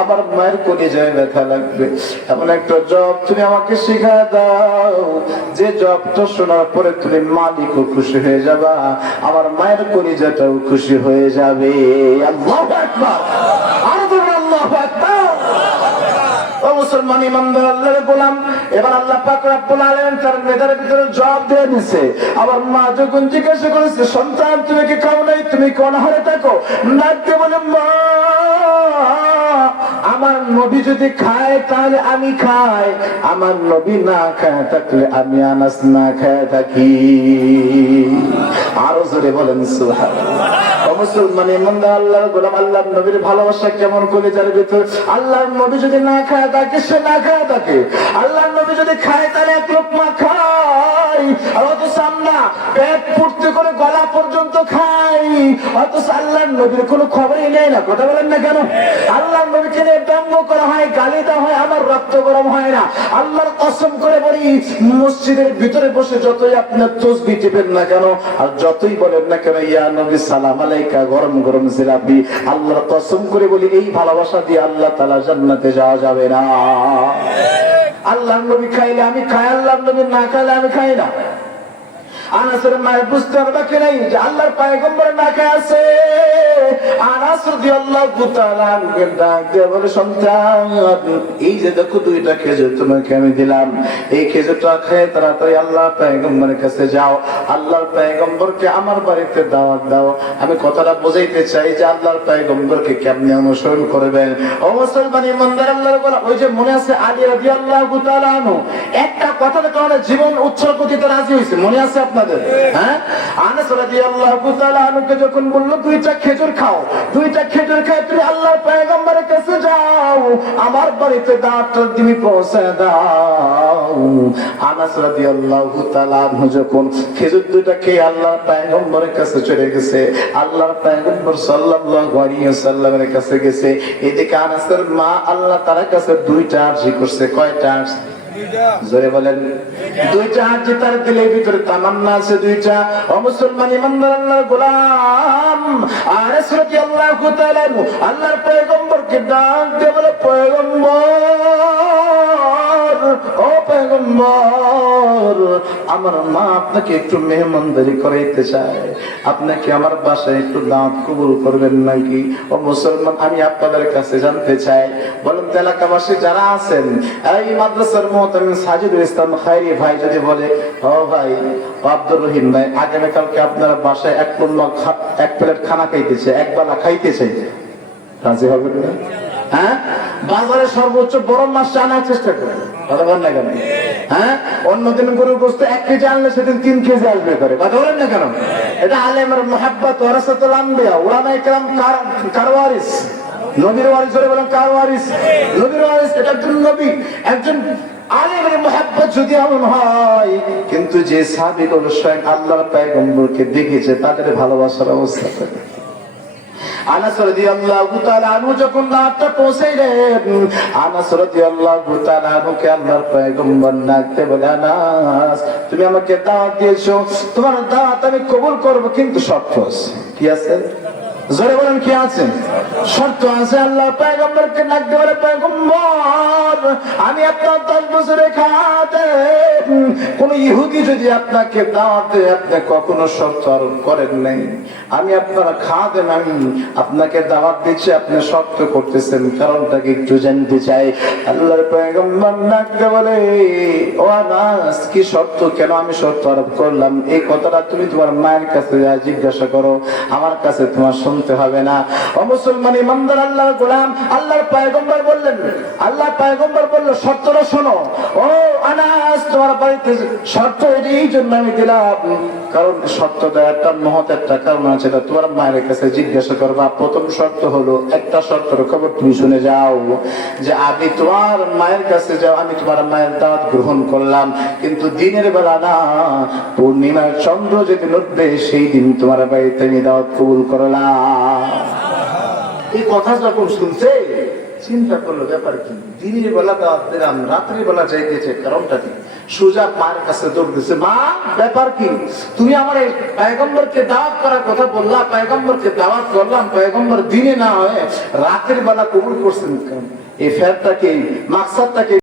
আমার মায়ের কলিজায় ব্যথা লাগবে। এমন একটা জব তুমি আমাকে শিখা দাও, যে জবটা শোনার পরে তুমি মালিকও খুশি হয়ে যাবা, আমার মায়ের কলিজাটাও খুশি হয়ে যাবে। আল্লাহু আকবার, আরো বলুন আল্লাহু আকবার। ও মুসলমান ইমানদার আল্লাহর গোলাম, এবার আল্লাহ পাক রব্বুল আলামিন তার মেয়েদের ভিতরে জবাব দিয়ে দিয়েছে। আবার মা যখন জিজ্ঞাসা করেছে, সন্তান তুমি কি খাও নাই, তুমি কোন হারে থাকো? ডাকতে বলে, মা আমার নবী যদি খায় তাহলে আমি খাই, আমার নবী না খায় থাকলে আমি আনাস না খায় থাকি। আরো জোরে বলেন সুবহানাল্লাহ। ও মুসলমান ইমানদার আল্লাহর গোলাম, আল্লাহর নবীর ভালোবাসা কেমন কলিজার ভিতর। আল্লাহর নবী যদি না খায় থাকে, সে না খায় থাকে। আল্লাহর নবী যদি খায় তাহলে এক লোকমা খাই, আর অথচ আমরা পেট ফুটতে করে গলা পর্যন্ত খাই, অথচ আল্লাহর নবীর কোনো খবরই নেই না। কথা বলেন না কেন? আল্লাহর নবীকে নিয়ে ব্যঙ্গ করা হয়, গালি দেওয়া হয়, আমার রক্ত গরম হয় না। আল্লাহর কসম করে বলি, মসজিদের ভিতরে বসে যতই আপনার তসবিহ টিপেন না কেন, আর যতই বলেন না কেন ইয়া নবী সালাম আলাইকা, গরম গরম জিলাপি, আল্লাহর কসম করে বলি এই ভালোবাসা দিয়ে আল্লাহ তাআলা জান্নাতে যাওয়া যাবে না। আল্লাহর নবী খাইলে আমি খাই, আল্লাহর নবী না খাইলে আমি খাই না। আনাসের মায়ের বুঝতে পারবে কি নাই যে আল্লাহর পয়গম্বর না খেয়ে আছে। আনাস রাদিয়াল্লাহু তাআলা আনহু ডাক দিয়ে বলে, সন্তান এই যে দেখো দুইটা খেজুর তোমাকে আমি দিলাম, এই খেজুরটা খেয়ে তাড়াতাড়ি আল্লাহর পয়গম্বরের কাছে যাও, আল্লাহর পয়গম্বরকে আমার বাড়িতে দাওয়াত দাও। আমি কথাটা বোঝাইতে চাই যে আল্লাহর পয়গম্বরকে কেমনে অনুসরণ করবেন। ও মুসলমান ইমানদার আল্লাহর বলা, ওই যে মনে আছে আলী রাদিয়াল্লাহু তাআলা আনহু একটা কথার কারণে জীবন উৎসর্গ দিতে রাজি হয়েছে, মনে আছে আপনার? হ্যাঁ, আনাস রাদিয়াল্লাহু তাআলা আনহুকে যখন বলল দুইটা খেজুর খাও, দুইটা খেজুর খেয়ে তুমি আল্লাহর পয়গম্বরের কাছে যাও, আমার বাড়িতে দাওয়াতটা তুমি পৌঁছে দাও। আনাস রাদিয়াল্লাহু তাআলা আনহু যখন খেজুর দুইটা খেয়ে আল্লাহর পয়গম্বরের কাছে চলে গেছে, আল্লাহর পয়গম্বর সাল্লাল্লাহু আলাইহি ওয়াসাল্লামের কাছে গেছে, এদিকে আনাসের মা আল্লাহ তাআলার কাছে দুইটা আরজি করছে। কয়টা? জোরে বলেন। দুইটা আরজি তার দিলের ভিতরে তামান্না আছে দুইটা। ও মুসলমান ইমানদার আল্লাহর গোলাম, আনাস রাদিয়াল্লাহু তাআলা আল্লাহর পয়গম্বরকে ডাক দিয়ে বলে, পয়গম্বর, ও পয়গম্বর, আমার মা আপনাকে একটু মেহমানদারি করাইতে চায়, আপনাকে আমার বাসায় একটু দাওয়াত কবুল করবেন নাকি? ও মুসলমান, আমি আপনাদের কাছে জানতে চাই, বলেন তো এলাকাবাসী যারা আছেন, এই মাদ্রাসার মুহতামিম সাজিদুল ইসলাম খায়রি ভাই যদি বলে, ও ভাই আব্দুর রহিম ভাই, আগামীকালকে আপনার বাসায় এক প্লেট খানা খাইতেছে, এক বেলা খাইতেছে, রাজি হবেন না? হ্যাঁ, বাজারে সর্বোচ্চ বড় মাছ আনার চেষ্টা করে, কথা বলেন না কেন? হ্যাঁ, অন্যদিন গরুর গোশত 1 কেজি আনলে সেদিন 3 কেজি আসবে করে, কথা বলেন না কেন? এটা আলেমের মুহাব্বত, ওয়ারাসাতুল আম্বিয়া, উলামায়ে কেরাম কার ওয়ারিস? নবীর ওয়ারিস। ধরে বলেন কার ওয়ারিস? নবীর ওয়ারিস। এটা একজন নবী, একজন আলেমের মুহাব্বত যদি এমন হয়, কিন্তু যে সাহাবীগুলো স্বয়ং আল্লাহর পয়গম্বরকে দেখেছে তাদের ভালোবাসার অবস্থা থাকে। আনাস রাদিয়াল্লাহু তাআলা আনহু যখন দাওয়াতটা পৌঁছাইলেন, আনাস রাদিয়াল্লাহু তাআলা আনহুকে আল্লাহর পয়গম্বর ডাকতে বলে, আনাস তুমি আমাকে দাওয়াত দিয়েছো, তোমার দাওয়াত আমি কবুল করব, কিন্তু শর্ত আছে। কি আছে? জোরে বলেন কি আছে? শর্ত আছে। আল্লাহর পয়গম্বরকে ডাকতে বলে, পয়গম্বর আমি আপনার 10 বছরের খাদেম, কোন ইহুদি যদি আপনাকে দাওয়াত দেয় আপনি কখনো শর্ত আরোপ করেন নাই, আমি আপনার খাদেম, আমি আপনাকে দাওয়াত দিচ্ছি, আপনি শর্ত করতেছেন, কারণটা কি একটু জানতে চাই। আল্লাহর পয়গম্বর ডাকতে বলে, ও আনাস কি শর্ত, কেন আমি শর্ত আরোপ করলাম? এই কথাটা তুমি তোমার মায়ের কাছে জিজ্ঞাসা করো, আমার কাছে তোমার শুনতে হবে না। ও মুসলমান ইমানদার আল্লাহর গোলাম, আল্লাহর পয়গম্বর বললেন, আল্লাহর পয়গম্বর বলল, শর্তটা শোনো। ও আনাস তোমার বাড়িতে শর্ত এই জন্য আমি দিলাম, কারণ শর্তটা একটা মহৎ একটা কারণ আছে, তোমার মায়ের কাছে জিজ্ঞাসা করবা। প্রথম শর্ত হলো, একটা শর্তের খবর তুমি শুনে যাও, যে আমি তোমার মায়ের কাছে যাও, আমি তোমার মায়ের দাওয়াত গ্রহণ করলাম, কিন্তু দিনের বেলা না, পূর্ণিমার চন্দ্র যেদিন উঠবে সেই দিন তোমার বাড়িতে আমি দাওয়াত কবুল করলাম। এই কথা যখন শুনছে চিন্তা করলো, ব্যাপার কি, দিনের বেলা দাওয়াত দিলাম, রাত্রি বেলা যাইতেছে, কারণটা কি? সোজা মায়ের কাছে দৌড় দিছে, মা ব্যাপার কি? তুমি আমার এই পয়গম্বরকে দাওয়াত করার কথা বললা, পয়গম্বরকে দাওয়াত করলাম, পয়গম্বর দিনে না হয় রাতের বেলা কবুল করছেন কেন? এই ফেরটাকে, মাকসাদটাকে